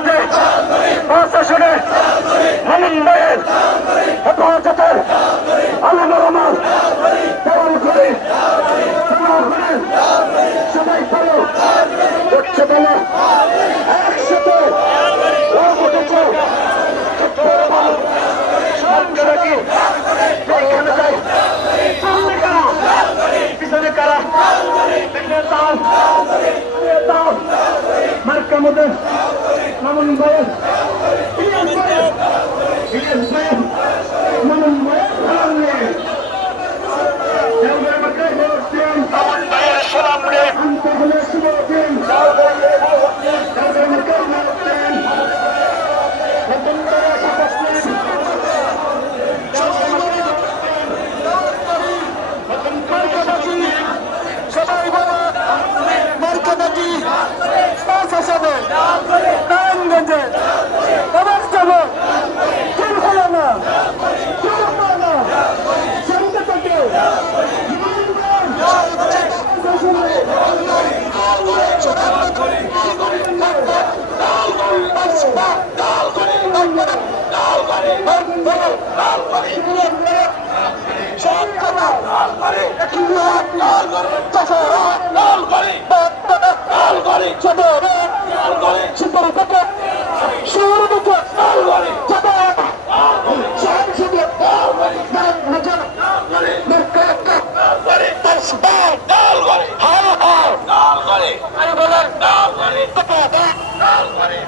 সঙ্গে প্রশাসনের সমন্বয়ের হেফাজতের আলমের আমার কেমন করে কেমন একসাথে ও উঠেছ সঙ্গে এখানে যাই সামনে কারা পিছনে মার্কা মধ্যে মামুন ভাইয়ের ইলিয়াস ভাইয়ের ইলিয়াস ভাইয়ের মামুন ভাইয়ের সালাম দিন মামুন ভাইয়ের সালাম রে নারায়ণগঞ্জে প্রবেশ করব চুল হলো না চুল হলো না শান্ত থেকে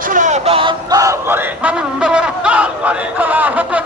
সুরা দাস মামিন্দর কলা হতেন